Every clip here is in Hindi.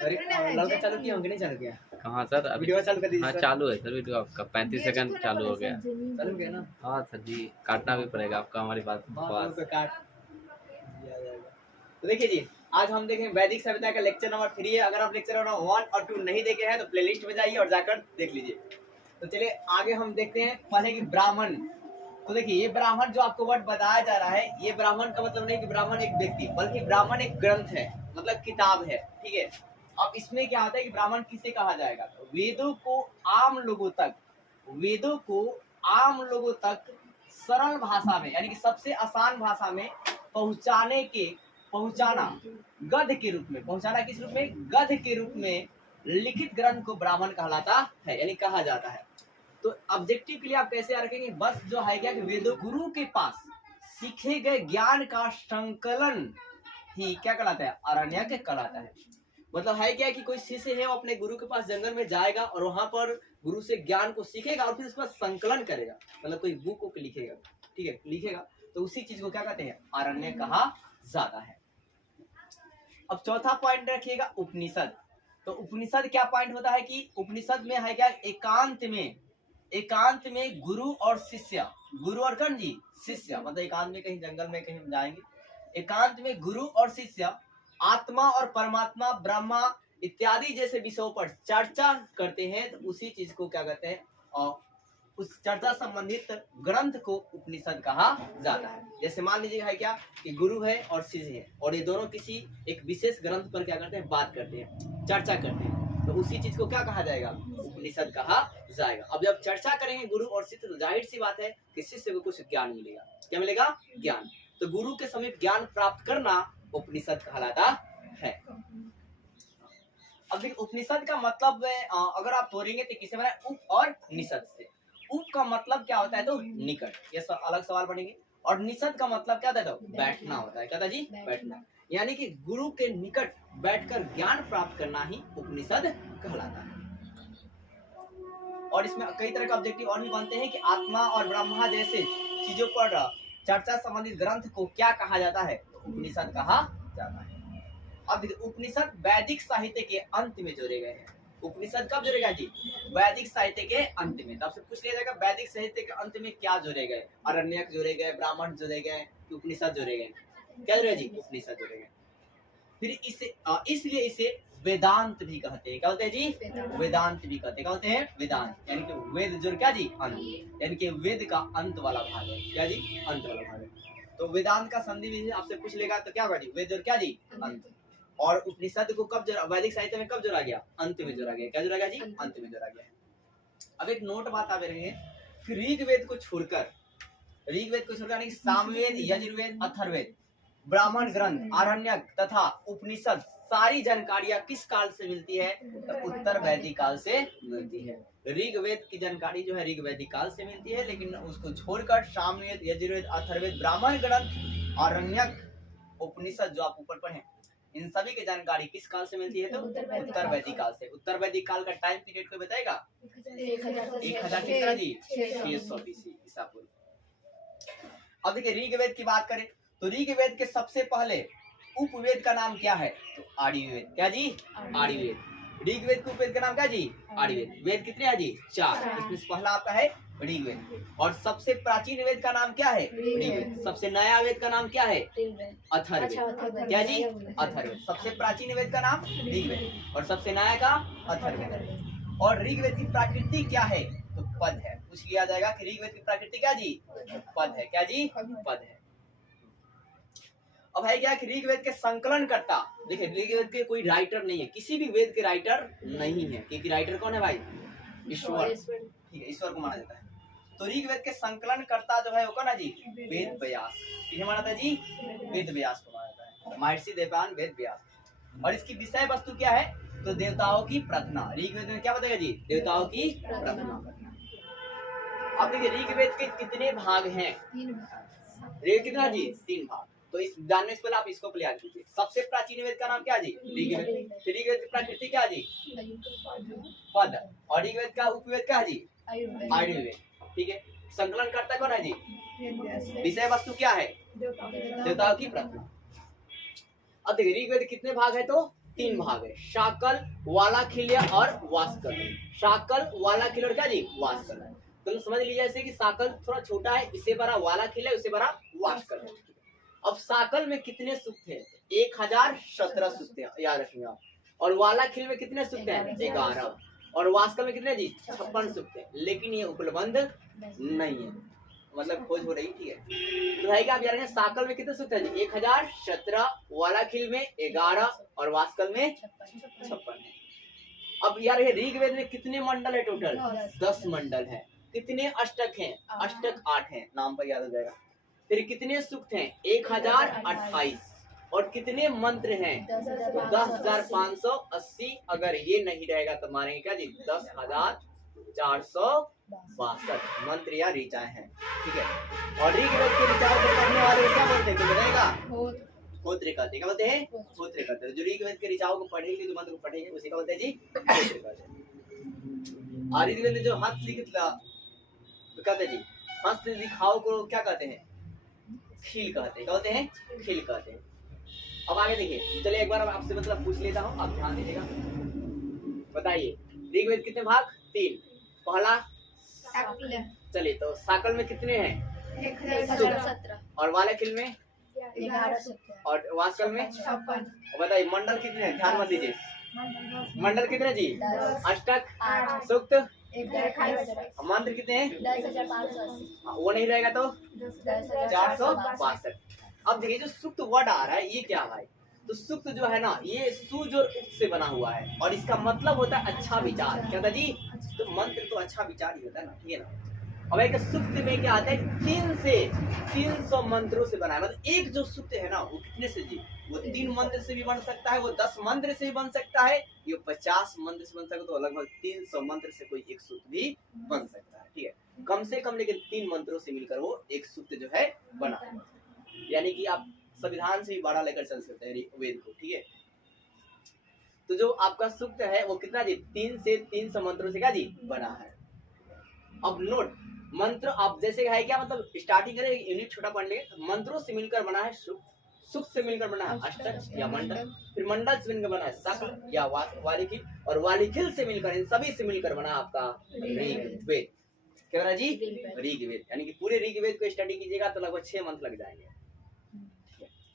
अरे लड़का चालू किया होंगे नहीं चालू किया? कहाँ सर? अभी वीडियो चालू कर दीजिए हाँ सर। चालू है सर वीडियो आपका। 35 सेकंड चालू हो गया। चालू किया ना? हाँ सर जी, काटना भी पड़ेगा आपका हमारी बात हाँ बकवास। तो काट दिया जाएगा। तो देखिए जी, आज हम देखें वैदिक सभ्यता का लेक्चर नंबर 3 है। अगर आप लेक्चर नंबर 1 और 2 नहीं देखे हैं तो प्लेलिस्ट में जाइए और जाकर देख लीजिए। तो चलिए आगे हम देखते हैं पहले कि ब्राह्मण। तो देखिए ये ब्राह्मण जो आपको वर्ड बताया जा रहा है, ये ब्राह्मण का मतलब नहीं कि ब्राह्मण एक व्यक्ति, बल्कि ब्राह्मण एक ग्रंथ है, मतलब किताब है। ठीक है, अब इसमें क्या होता है कि ब्राह्मण किसे कहा जाएगा? तो वेदों को आम लोगों तक, वेदों को आम लोगों तक सरल भाषा में, यानी कि सबसे आसान भाषा में पहुंचाना गद्य के रूप में, पहुंचाना किस रूप में? गद्य के रूप में लिखित ग्रंथ को ब्राह्मण कहलाता है, यानी कहा जाता है। तो ऑब्जेक्टिव के लिए आप कैसे रखेंगे? बस जो है क्या कि वेदों गुरु के पास सीखे गए ज्ञान का संकलन ही क्या कहलाता है? अरण्यक कहलाता है। मतलब है क्या कि कोई शिष्य है, वो अपने गुरु के पास जंगल में जाएगा और वहां पर गुरु से ज्ञान को सीखेगा और फिर उस पर संकलन करेगा, मतलब कोई बुक को लिखेगा। ठीक है, लिखेगा तो उसी चीज को क्या कहते हैं? अरण्य कहा जाता है। अब चौथा पॉइंट रखिएगा, उपनिषद। तो उपनिषद क्या पॉइंट होता है कि उपनिषद में है क्या? एकांत में गुरु और शिष्य, गुरु और कर्ण जी शिष्य, मतलब एकांत में कहीं जंगल में कहीं जाएंगे, एकांत में गुरु और शिष्य आत्मा और परमात्मा, ब्रह्मा इत्यादि जैसे विषयों पर चर्चा करते हैं। तो उसी चीज को क्या कहते हैं? और उस चर्चा संबंधित ग्रंथ को उपनिषद कहा जाता है। जैसे मान लीजिए है क्या कि गुरु है और शिष्य है और ये दोनों किसी एक विशेष ग्रंथ पर क्या करते हैं? बात करते हैं, चर्चा करते हैं, तो उसी चीज को क्या कहा जाएगा? उपनिषद कहा जाएगा। अब जब चर्चा करेंगे गुरु और शिष्य तो जाहिर सी बात है कि शिष्य को कुछ ज्ञान मिलेगा। क्या मिलेगा? ज्ञान। तो गुरु के समीप ज्ञान प्राप्त करना उपनिषद कहलाता है। अब देखिए उपनिषद का मतलब अगर आप तोड़ेंगे तो किसे बना? उप और निषद से। उप का मतलब क्या होता है? तो निकट, ये अलग सवाल पढ़ेंगे। और निषद का मतलब क्या होता है? तो बैठना होता है। क्या था जी? बैठना, यानी कि गुरु के निकट बैठकर ज्ञान प्राप्त करना ही उपनिषद कहलाता है। और इसमें कई तरह के ऑब्जेक्टिव और भी बनते हैं कि आत्मा और ब्रह्मा जैसे चीजों पर चर्चा संबंधित ग्रंथ को क्या कहा जाता है? तो उपनिषद कहा जाता है। अब उपनिषद वैदिक साहित्य के अंत में जोड़े गए हैं। उपनिषद कब जोड़ेगा जी? वैदिक साहित्य के अंत में। तब से पूछ लिया जाएगा वैदिक साहित्य के अंत में क्या जोड़े गए? अरण्यक जोड़े गए, ब्राह्मण जोड़े गए, उपनिषद जोड़े गए। क्या जोड़े जी? उपनिषद जोड़े गए। फिर इसे इसलिए इसे वेदांत भी कहते हैं। क्या होते हैं जी? वेदांत भी कहते हैं। क्या होते हैं? वेदांत, यानी कि वेद जो क्या जी? अंत, यानी कि वेद का अंत वाला भाग है। क्या जी? अंत वाला भाग है। तो वेदांत का संधि भी आपसे पूछ लेगा तो क्या होगा जी? वेद और क्या जी? अंत। और उपनिषद को कब जोड़ा? वैदिक साहित्य में कब जोड़ा गया? अंत में जोड़ा गया। क्या जोड़ा गया जी? अंत में जोड़ा गया। अब एक नोट बात आप रहेंगे कि ऋग्वेद को छोड़कर यानी सामवेद, यजुर्वेद, अथर्ववेद, ब्राह्मण ग्रंथ, आरण्यक तथा उपनिषद सारी जानकारियां किस काल से मिलती है? तो उत्तर वैदिक काल से मिलती है। ऋग्वेद की जानकारी जो है ऋग्वैदिक काल से मिलती है, लेकिन उसको छोड़कर सामवेद, यजुर्वेद, अथर्ववेद, ब्राह्मण ग्रंथ, आरण्यक, उपनिषद जो आप ऊपर पढ़े, इन सभी की जानकारी किस काल से मिलती है? तो उत्तर वैदिक काल से। उत्तर वैदिक काल का टाइम पीरियड को बताएगा? 1000 कितना जी? 600 BC ईसा पूर्व। अब देखिए ऋग्वेद की बात करें तो ऋग्वेद के सबसे पहले उपवेद का नाम क्या है? तो आर्यवेद। क्या जी? आर्यवेद। ऋग्वेद के उपवेद का नाम क्या जी? आर्यवेद। वेद कितने हैं जी? 4। इसमें पहला आपका है ऋग्वेद। और सबसे प्राचीन वेद का नाम क्या है? ऋग्वेद। सबसे नया वेद का नाम क्या है? अथर्ववेद। क्या जी? अथर्ववेद। सबसे प्राचीन वेद का नाम ऋग्वेद और सबसे नया का अथर्ववेद। और ऋग्वेद की प्रकृति क्या है? तो पद है। पूछ लिया जाएगा कि ऋग्वेद की प्रकृति क्या जी? पद है। क्या जी? पद है। अब है क्या कि ऋग्वेद के संकलन करता, देखिए ऋग्वेद के कोई राइटर नहीं है, किसी भी वेद के राइटर नहीं है, क्योंकि राइटर कौन है भाई? ईश्वर। ठीक है, ईश्वर को माना जाता है। तो ऋग्वेद के संकलन करता जो है वो कौन है जी? वेद व्यास। किसे माना जाता है जी? वेद व्यास को माना जाता है। महर्षि देवयान वेद व्यास। और इसकी विषय वस्तु क्या है? तो देवताओं की प्रार्थना। ऋग्वेद में क्या बताएगा जी? देवताओं की प्रार्थना। अब देखिए ऋग्वेद के कितने भाग हैं? ऋग्वेद कितना जी? 3 भाग। तो इस जानने से पहले आप इसको याद कीजिए। सबसे प्राचीन वेद का नाम क्या जी? ऋग्वेद। ऋग्वेद की प्रकृति क्या जी? पद। और ऋग्वेद का उपवेद क्या जी? आयुर्वेद। ठीक है, संकलन करता कौन है जी? विषय वस्तु क्या है? देवताओं की प्रार्थना। अब देखिए ऋग्वेद कितने भाग है? तो तीन भाग है, शाकल, वालाखिल्य और वास्कल। शाकल, वालाखिल्य और क्या जी, वास्कल। तो समझ लीजिए ऐसे कि शाकल थोड़ा छोटा है, इससे बड़ा वालाखिल्य, उससे बड़ा वास्कल है। अब शाकल में कितने सूक्त हैं? 1017 सूक्त हैं, याद रखिएगा आप। और वालाखिल्य में कितने सूक्त हैं? 11। और वास्कल में कितने जी? 56 सूक्त हैं। लेकिन ये उपलब्ध नहीं है, मतलब खोज हो रही, ठीक है। तो है क्या आप यार, शाकल में कितने सूक्त हैं? 1017, वालाखिल्य में 11 और वास्कल में 56 है। अब यार ये ऋग्वेद में कितने मंडल है? टोटल 10 मंडल है। कितने अष्टक हैं? अष्टक 8 हैं, नाम पर याद हो जाएगा। फिर कितने सूक्त हैं? 1028। और कितने मंत्र हैं? 10,580। अगर ये नहीं रहेगा तो मारेंगे क्या जी? 10,462 मंत्र या ऋचाएं हैं, ठीक है। और ऋग्वेद के ऋचाओं को पढ़ने वाले को क्या बोलते हैं? कोई बताएगा? होत्र कहते हैं। क्या बोलते हैं? होत्र कहते हैं। जो ऋग्वेद के ऋचाओं को पढ़ेंगे, जो मंत्र को पढ़ेंगे, उसी का बोलते हैं जी होत्र कहते हैं। और ऋग्वेद में जो हस्तलिखित तो कहते हैं जी, हस्तलिखाओं को क्या कहते हैं? खील कहते हैं। क्या होते हैं? खील कहते हैं। अब आगे देखिए, चलिए एक बार आपसे मतलब पूछ लेता हूँ, आप ध्यान दीजिएगा। बताइए ऋग्वेद कितने भाग? 3। पहला, चलिए तो शाकल में कितने हैं? 1017 और वालाखिल्य में 11 और वास्कल में 56। बताइए मंडल कितने हैं? ध्यान मत दीजिए, मंडल कितने जी? 10, अष्टक, 8, सूक्त, 10,500, मंत्र कितने हैं? 10,580, वो नहीं रहेगा तो 10,462। 462। अब देखिए जो सुक्त वर्ड आ रहा है ये क्या भाई? तो सुक्त जो है ना, ये सुज और उक्त से बना हुआ है और इसका मतलब होता है अच्छा विचार। क्या था जी? तो मंत्र तो अच्छा विचार ही होता है ना, ठीक है ना। अब एक सुक्त में क्या आता है? 3 से 300 मंत्रों से बना है। मतलब एक जो सुक्त है ना, वो कितने से जी? वो 3 मंत्र से भी बन सकता है, वो 10 मंत्र से भी बन सकता है, ये 50 मंत्र से बन सकता है, तो लगभग 300 मंत्र से कोई एक सूक्त भी बन सकता है, ठीक है। कम से कम लेकिन 3 मंत्रों से मिलकर वो एक सूक्त जो है बना है। यानी कि आप संविधान से भी बड़ा लेकर चल सकते हैं वेद को, ठीक है। तो जो आपका सूक्त है वो कितना जी? 3 से 300 मंत्रों से क्या जी बना है। अब नोट, मंत्र आप जैसे है क्या, मतलब स्टार्टिंग करें यूनिट छोटा पढ़ लेंगे। मंत्रों से मिलकर बना है सूक्त, सूक्त से मिलकर बना है अष्टक या मंडल, फिर मंडल से मिलकर बना है शाकल या वालिखिल, और वालिखिल से मिलकर, इन सभी से मिलकर बना आपका ऋग्वेद। क्या बना जी? ऋग्वेद। यानी कि पूरे ऋग्वेद को स्टडी कीजिएगा तो लगभग 6 मंथ लग जाएंगे।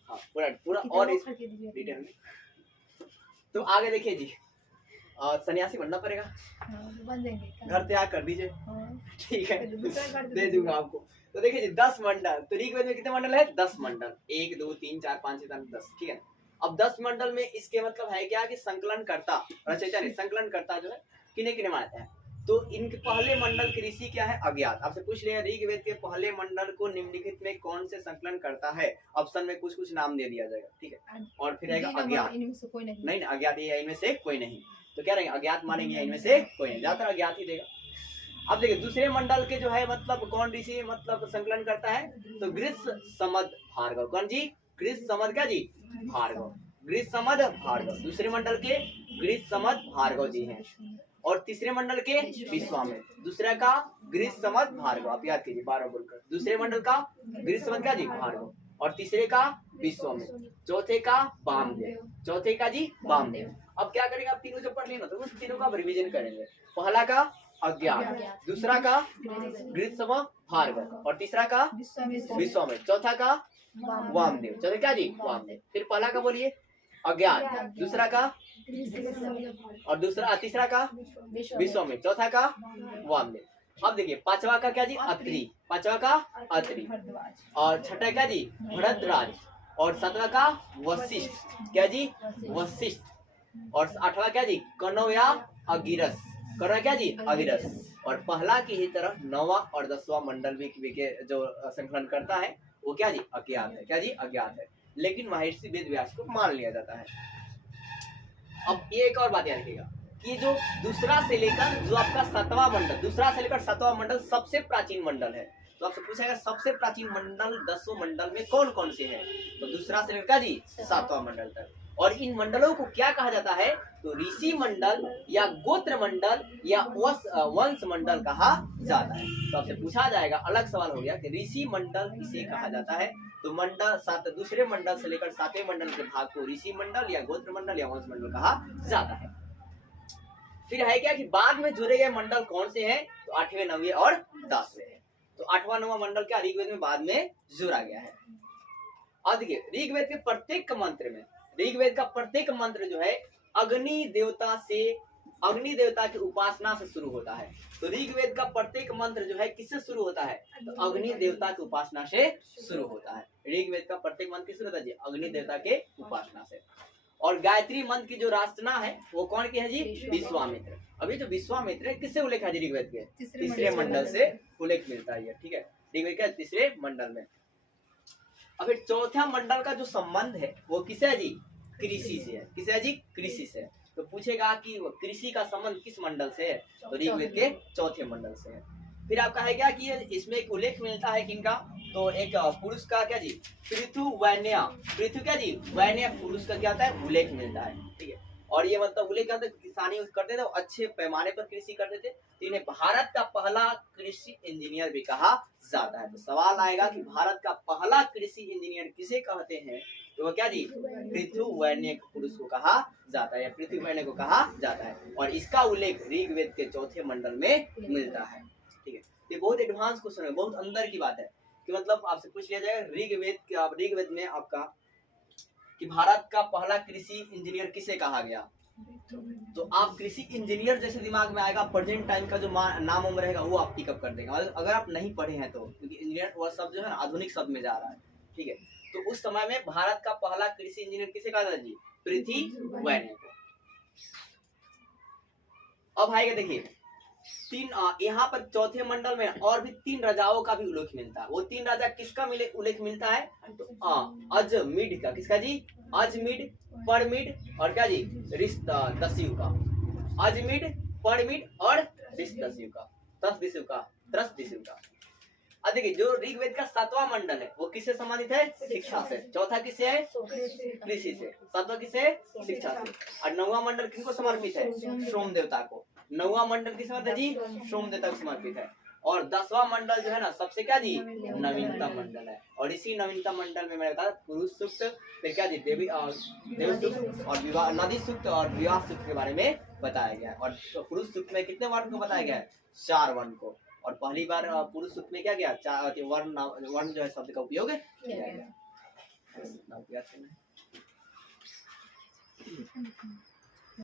हाँ, पूरा और इस डिटेल में। तो आगे देखिए जी, सन्यासी बनना पड़ेगा, बन जाएंगे, घर तैयार कर दीजिए, ठीक है, दूसरा कर दे दूंगा आपको। तो देखिए जी 10 मंडल, तो ऋग्वेद में कितने मंडल है? 10 मंडल, 1 2 3 4 5 6 7 10, ठीक है। अब 10 मंडल में इसके मतलब है क्या कि संकलन करता, रचयिता नहीं, संकलन करता जो है किन्हें किन्हें मानते हैं? तो इनके पहले मंडल के ऋषि क्या है? अज्ञात। आपसे पूछ लिया ऋग्वेद के पहले मंडल को निम्नलिखित में कौन से संकलन करता है? ऑप्शन में कुछ नाम दे दिया जाएगा, ठीक है। और फिर आएगा अज्ञात, इनमें से कोई नहीं, नहीं अज्ञात, ये इनमें से कोई नहीं। तो क्या रहेंगे? अज्ञात मानेंगे, इनमें से कोई नहीं, ज्यादातर अज्ञात ही देगा। अब देखिए दूसरे मंडल के जो है मतलब कौन ऋषि मतलब संकलन करता है? तो ग्रीष्म समद भार्गव। कौन जी? ग्रीष्म समद क्या जी? भार्गव, ग्रीष्म समद भार्गव। दूसरे मंडल के ग्रीष्म समद भार्गव जी हैं। और तीसरे मंडल के विश्वामित्र, दूसरा का ग्रीष्म समद भार्गव, आप याद कीजिए 12 बोलकर। दूसरे मंडल का ग्रीष्म समद क्या जी? भार्गव। और तीसरे का विश्वामित्र, चौथे का वामदेव, चौथे का जी वामदेव। अब क्या करेंगे? आप तीनों जब पढ़ लेना तो उस तीनों का रिवीजन करेंगे। पहला का अज्ञात, दूसरा का ग्रीष्म भार्गव, और तीसरा का विश्वामित्र, चौथा का वामदेव, चौथे क्या जी? वामदेव। फिर पहला का बोलिए अज्ञात, दूसरा का, और दूसरा तीसरा का विश्वामित्र, चौथा का वामदेव। अब देखिए पांचवा का क्या जी? अत्रि, पांचवा का अत्रि, और छठा क्या जी? भरद्वाज, और सातवां का वशिष्ठ, क्या जी? वशिष्ठ, और आठवां क्या जी? कनव या अगिरस, कनव क्या जी? अगिरस। और पहला की ही तरह 9वां और 10वां मंडल भी जो संकलन करता है वो क्या जी? अज्ञात है। क्या जी? अज्ञात है, लेकिन महर्षि वेद व्यास को मान लिया जाता है। अब एक और बात याद रखिएगा कि जो दूसरा से लेकर जो आपका 7वां मंडल, दूसरा से लेकर 7वां मंडल सबसे प्राचीन मंडल है। तो आपसे पूछेगा सबसे प्राचीन मंडल 10वें मंडल में कौन कौन से हैं? तो दूसरा से लेकर जी 7वां मंडल तक। और इन मंडलों को क्या कहा जाता है? तो ऋषि मंडल या गोत्र मंडल या वंश मंडल कहा जाता है। तो आपसे पूछा जाएगा, अलग सवाल हो गया कि ऋषि मंडल किसे कहा जाता है? तो मंडल सात दूसरे मंडल से लेकर सातवें मंडल के भाग को ऋषि मंडल या गोत्र मंडल या वंश मंडल कहा जाता है। फिर है क्या कि बाद में जुड़े गए मंडल कौन से हैं, तो 8वें 9वें और 10वें हैं। तो 8वां 9वां मंडल क्या ऋग्वेद में बाद में जुड़ा गया है। और देखिए ऋग्वेद के प्रत्येक मंत्र में, ऋग्वेद का प्रत्येक मंत्र जो है अग्नि देवता की उपासना से शुरू होता है। तो ऋग्वेद का प्रत्येक मंत्र जो है किससे शुरू होता है, तो अग्नि देवता की उपासना से शुरू होता है। ऋग्वेद का प्रत्येक मंत्र किससे होता है जी, अग्नि देवता के उपासना से। और गायत्री मंत्र की जो रचना है वो कौन की है जी, विश्वामित्र। अभी जो विश्वामित्र है किससे उल्लेख है जी, ऋग्वेद के तीसरे मंडल से उल्लेख मिलता है। ठीक है, ऋग्वेद के तीसरे मंडल में। अभी चौथा मंडल का जो संबंध है वो किससे है जी, कृषि से है। किससे है जी, कृषि से। तो पूछेगा कि वो कृषि का संबंध किस मंडल से है, तो ऋग्वेद के चौथे मंडल से है। फिर आपका है क्या कि इसमें एक उल्लेख मिलता है किनका, तो एक पुरुष का क्या जी, पृथु वैन्य, पृथु क्या जी वैन्य पुरुष का क्या होता है उल्लेख मिलता है। ठीक है, और ये मतलब उल्लेख क्या होता है, किसानी करते थे, अच्छे पैमाने पर कृषि करते थे, तो इन्हें भारत का पहला कृषि इंजीनियर भी कहा जाता है। तो सवाल आएगा कि भारत का पहला कृषि इंजीनियर किसे कहते हैं, तो वो क्या जी, पृथु वैन्य पुरुष को कहा जाता है या पृथु वैन्य को कहा जाता है। और इसका उल्लेख ऋग्वेद के चौथे मंडल में मिलता है। ठीक है, ये बहुत एडवांस क्वेश्चन है, बहुत अंदर की बात है कि मतलब आपसे पूछ लिया जाएगा ऋग्वेद में आपका कि भारत का पहला कृषि इंजीनियर किसे कहा गया, तो आप कृषि इंजीनियर जैसे दिमाग में आएगा, प्रेजेंट टाइम का जो नाम उम्र रहेगा वो आप पिकअप कर देंगे। अगर आप नहीं पढ़े हैं तो, क्योंकि इंजीनियर वह शब्द जो है ना आधुनिक शब्द में जा रहा है। ठीक है, तो उस समय में भारत का पहला कृषि इंजीनियर किसे कहा था जी, पृथु वैन्य को। अब आएगा देखिए तीन, यहाँ पर चौथे मंडल में और भी 3 राजाओं का भी उल्लेख मिलता है। वो 3 राजा किसका उल्लेख मिलता है, तो अजमिड का। किसका जी, अजमिड, परमिड और क्या जी, ऋषदस्यु का। अजमिड, परमिड और ऋषदस्यु का, त्रसदिस्यु का। अब देखिए जो ऋग्वेद का 7वां मंडल है वो किससे संबंधित है, शिक्षा से। चौथा किससे है, कृषि से। 7वां किससे है, शिक्षा से। और 9वां मंडल किनको समर्पित है, सोम देवता को। 9वां मंडल किस समर्पित है जी, सोम देवता को समर्पित है। और 10वां मंडल जो है ना सबसे क्या जी, नवीनतम मंडल है। और इसी नवीनतम मंडल में मैंने बताया पुरुष सूक्त, फिर क्या जी देवी देव सूक्त और विवाह, नदी सूक्त और विवाह सूक्त के बारे में बताया गया है। और पुरुष सूक्त में कितने वर्ण को बताया गया है, 4 वर्ण को। और पहली बार पुरुष सूक्त में क्या गया, 4 वर्ण जो है शब्द का उपयोग किया गया।